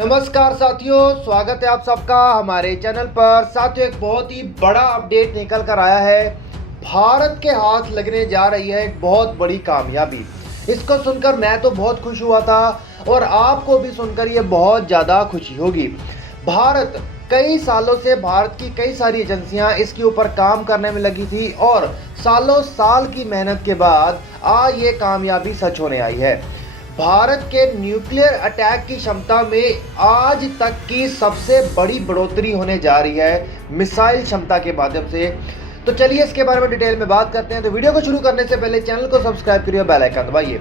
नमस्कार साथियों, स्वागत है आप सबका हमारे चैनल पर। साथियों, एक बहुत ही बड़ा अपडेट निकल कर आया है। भारत के हाथ लगने जा रही है एक बहुत बड़ी कामयाबी। इसको सुनकर मैं तो बहुत खुश हुआ था और आपको भी सुनकर ये बहुत ज़्यादा खुशी होगी। भारत कई सालों से भारत की कई सारी एजेंसियां इसके ऊपर काम करने में लगी थी और सालों साल की मेहनत के बाद आज ये कामयाबी सच होने आई है। भारत के न्यूक्लियर अटैक की क्षमता में आज तक की सबसे बड़ी बढ़ोतरी होने जा रही है मिसाइल क्षमता के माध्यम से। तो चलिए इसके बारे में डिटेल में बात करते हैं। तो वीडियो को शुरू करने से पहले चैनल को सब्सक्राइब करिए, बेल आइकन दबाइए।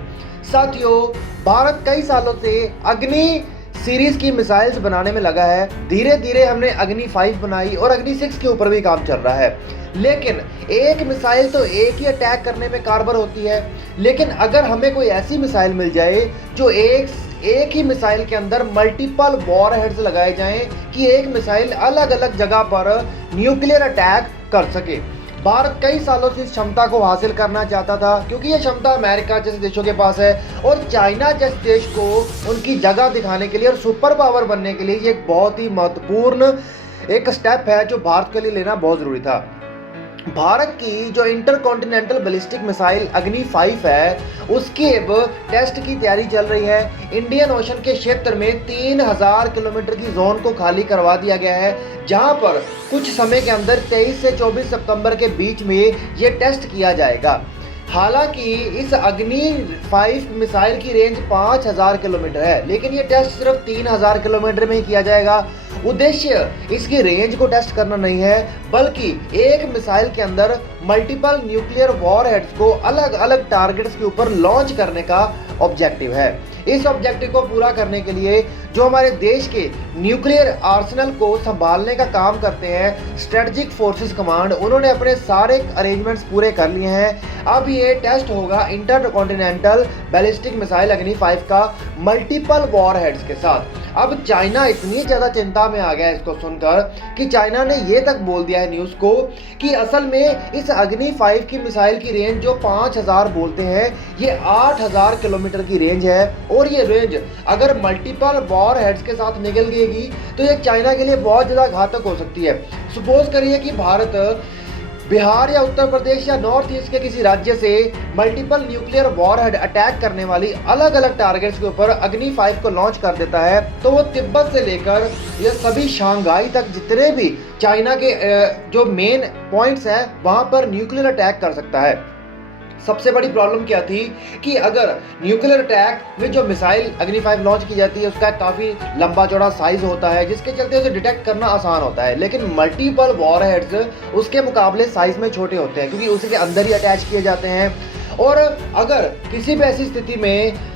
साथियों, भारत कई सालों से अग्नि सीरीज की मिसाइल्स बनाने में लगा है। धीरे धीरे हमने अग्नि 5 बनाई और अग्नि 6 के ऊपर भी काम चल रहा है। लेकिन एक मिसाइल तो एक ही अटैक करने में कारगर होती है, लेकिन अगर हमें कोई ऐसी मिसाइल मिल जाए जो एक ही मिसाइल के अंदर मल्टीपल वॉर हेड्स लगाए जाएं कि एक मिसाइल अलग अलग जगह पर न्यूक्लियर अटैक कर सके। भारत कई सालों से इस क्षमता को हासिल करना चाहता था, क्योंकि ये क्षमता अमेरिका जैसे देशों के पास है और चाइना जैसे देश को उनकी जगह दिखाने के लिए और सुपर पावर बनने के लिए ये एक बहुत ही महत्वपूर्ण एक स्टेप है जो भारत के लिए लेना बहुत जरूरी था। भारत की जो इंटरकॉन्टिनेंटल बैलिस्टिक मिसाइल अग्नि 5 है, उसकी अब टेस्ट की तैयारी चल रही है। इंडियन ओशन के क्षेत्र में 3000 किलोमीटर की जोन को खाली करवा दिया गया है, जहां पर कुछ समय के अंदर 23 से 24 सितंबर के बीच में ये टेस्ट किया जाएगा। हालांकि इस अग्नि 5 मिसाइल की रेंज 5000 किलोमीटर है, लेकिन ये टेस्ट सिर्फ 3000 किलोमीटर में ही किया जाएगा। उद्देश्य इसकी रेंज को टेस्ट करना नहीं है, बल्कि एक मिसाइल के अंदर मल्टीपल न्यूक्लियर वॉरहेड्स को अलग अलग टारगेट्स के ऊपर लॉन्च करने का ऑब्जेक्टिव है। इस ऑब्जेक्टिव को पूरा करने के लिए जो हमारे देश के न्यूक्लियर आर्सेनल को संभालने का काम करते हैं स्ट्रेटजिक फोर्सेस कमांड, उन्होंने अपने सारे अरेंजमेंट्स पूरे कर लिए हैं। अब ये टेस्ट होगा इंटरकॉन्टिनेंटल बैलिस्टिक मिसाइल अग्नि 5 का मल्टीपल वॉरहेड्स के साथ। अब चाइना इतनी ज़्यादा चिंता में आ गया है इसको सुनकर कि चाइना ने ये तक बोल दिया है न्यूज़ को कि असल में इस अग्नि 5 की मिसाइल की रेंज जो 5000 बोलते हैं, ये 8000 किलोमीटर की रेंज है। और ये रेंज अगर मल्टीपल वॉरहेड्स के साथ निकल गई तो ये चाइना के लिए बहुत ज़्यादा घातक हो सकती है। सपोज करिए कि भारत बिहार या उत्तर प्रदेश या नॉर्थ ईस्ट के किसी राज्य से मल्टीपल न्यूक्लियर वॉरहेड अटैक करने वाली अलग अलग टारगेट्स के ऊपर अग्नि 5 को लॉन्च कर देता है, तो वो तिब्बत से लेकर ये सभी शंघाई तक जितने भी चाइना के जो मेन पॉइंट्स हैं वहां पर न्यूक्लियर अटैक कर सकता है। सबसे बड़ी प्रॉब्लम क्या थी कि अगर न्यूक्लियर अटैक में जो मिसाइल अग्नि 5 लॉन्च की जाती है उसका काफ़ी लंबा चौड़ा साइज होता है, जिसके चलते उसे डिटेक्ट करना आसान होता है। लेकिन मल्टीपल वॉरहेड्स उसके मुकाबले साइज में छोटे होते हैं, क्योंकि उसके अंदर ही अटैच किए जाते हैं। और अगर किसी भी ऐसी स्थिति में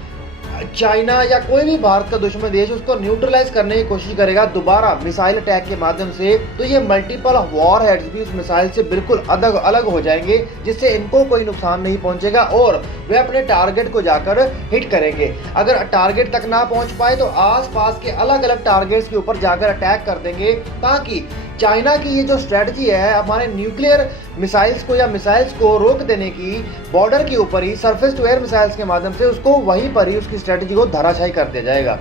चाइना या कोई भी भारत का दुश्मन देश उसको न्यूट्रलाइज करने की कोशिश करेगा दोबारा मिसाइल अटैक के माध्यम से, तो ये मल्टीपल वॉरहेड्स भी उस मिसाइल से बिल्कुल अलग अलग हो जाएंगे, जिससे इनको कोई नुकसान नहीं पहुंचेगा और वे अपने टारगेट को जाकर हिट करेंगे। अगर टारगेट तक ना पहुंच पाए तो आसपास के अलग अलग टारगेट्स के ऊपर जाकर अटैक कर देंगे, ताकि चाइना की ये जो स्ट्रेटजी है हमारे न्यूक्लियर मिसाइल्स को या मिसाइल्स को रोक देने की, बॉर्डर के ऊपर ही सरफेस टू एयर मिसाइल्स के माध्यम से उसको वहीं पर ही उसकी स्ट्रेटजी को धराशायी कर दिया जाएगा।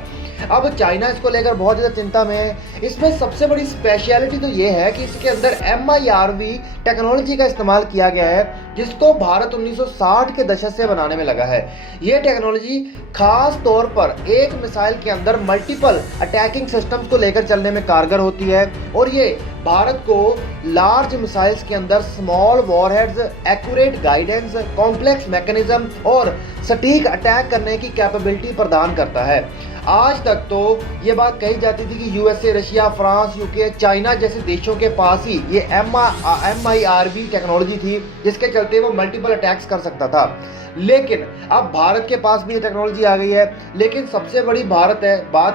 अब चाइना इसको लेकर बहुत ज़्यादा चिंता में है। इसमें सबसे बड़ी स्पेशलिटी तो ये है कि इसके अंदर MIRV टेक्नोलॉजी का इस्तेमाल किया गया है, जिसको भारत 1960 के दशक से बनाने में लगा है। ये टेक्नोलॉजी खास तौर पर एक मिसाइल के अंदर मल्टीपल अटैकिंग सिस्टम्स को लेकर चलने में कारगर होती है और ये भारत को लार्ज मिसाइल्स के अंदर small warheads, accurate guidance, complex mechanism और सटीक अटैक करने की कैपेबिलिटी प्रदान करता है। आज तक तो ये बात कही जाती थी कि USA, Russia, France, UK, China जैसे देशों के पास ही ये MIRV टेक्नोलॉजी थी, जिसके चलते वो मल्टीपल अटैक्स कर सकता था। लेकिन अब भारत के पास भी ये टेक्नोलॉजी आ गई है। लेकिन सबसे बड़ी बात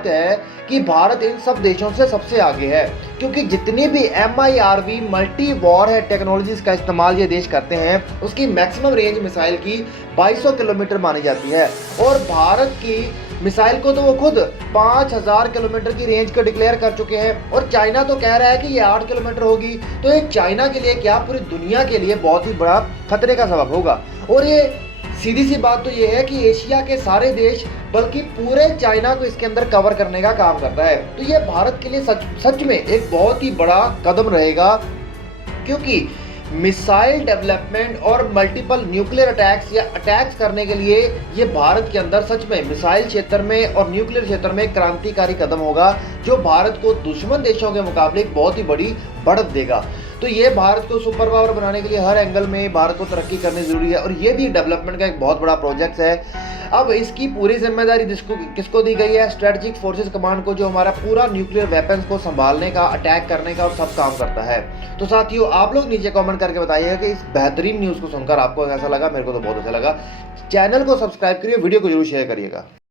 है कि भारत इन सब देशों से सबसे आगे है, क्योंकि जितनी भी MIRV मल्टी वॉरहेड टेक्नोलॉजीज का इस्तेमाल ये देश करते हैं, उसकी मैक्सिमम रेंज मिसाइल की 2200 किलोमीटर मानी जाती है। और भारत की मिसाइल को तो वो खुद 5000 किलोमीटर की रेंज को डिक्लेयर कर चुके हैं और चाइना तो कह रहा है कि ये 8 किलोमीटर होगी। तो ये चाइना के लिए क्या पूरी दुनिया के लिए बहुत ही बड़ा खतरे का सबब होगा। और ये सीधी सी बात तो ये है कि एशिया के सारे देश बल्कि पूरे चाइना को इसके अंदर कवर करने का काम करता है। तो ये भारत के लिए सच में एक बहुत ही बड़ा कदम रहेगा, क्योंकि मिसाइल डेवलपमेंट और मल्टीपल न्यूक्लियर अटैक्स या अटैक्स करने के लिए ये भारत के अंदर सच में मिसाइल क्षेत्र में और न्यूक्लियर क्षेत्र में क्रांतिकारी कदम होगा, जो भारत को दुश्मन देशों के मुकाबले एक बहुत ही बड़ी बढ़त देगा। तो ये भारत को सुपर पावर बनाने के लिए हर एंगल में भारत को तरक्की करनी जरूरी है, और ये भी डेवलपमेंट का एक बहुत बड़ा प्रोजेक्ट है। अब इसकी पूरी जिम्मेदारी किसको दी गई है? स्ट्रेटेजिक फोर्सेस कमांड को, जो हमारा पूरा न्यूक्लियर वेपन्स को संभालने का, अटैक करने का और सब काम करता है। तो साथियों, आप लोग नीचे कमेंट करके बताइएगा कि इस बेहतरीन न्यूज़ को सुनकर आपको कैसा लगा। मेरे को तो बहुत अच्छा लगा। चैनल को सब्सक्राइब करिए, वीडियो को जरूर शेयर करिएगा।